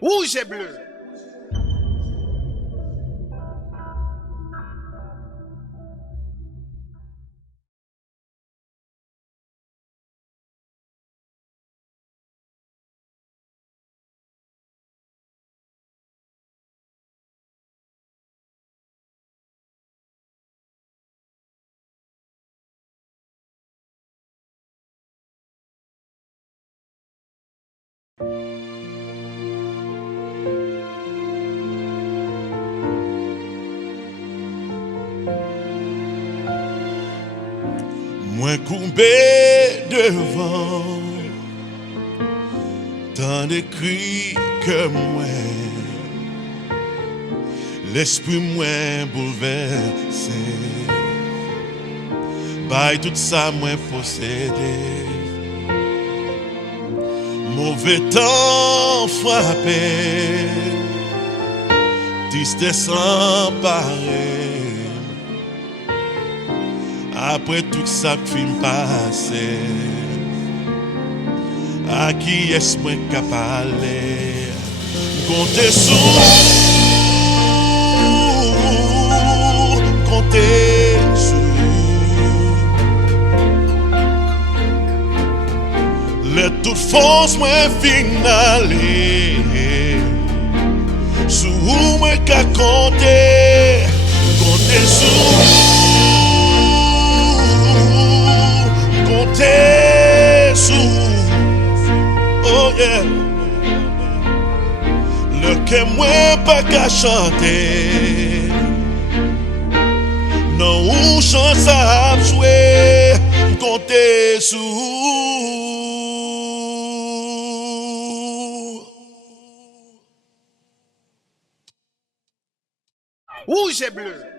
Rouge et bleu. Moi courbé devant, tant de cris que moi, l'esprit moi bouleversé, by tout ça moi possédé, mauvais temps frappé, tristesse emparée. Après tout ça qui me passe, à qui est-ce moi capable compter sur, compter sur les toutes forces moi finale sur moi qu'à compter sur. Oh yeah, le que moi pas qu'à chanter, non ou chance à jouer, compter sur. Rouge et bleu.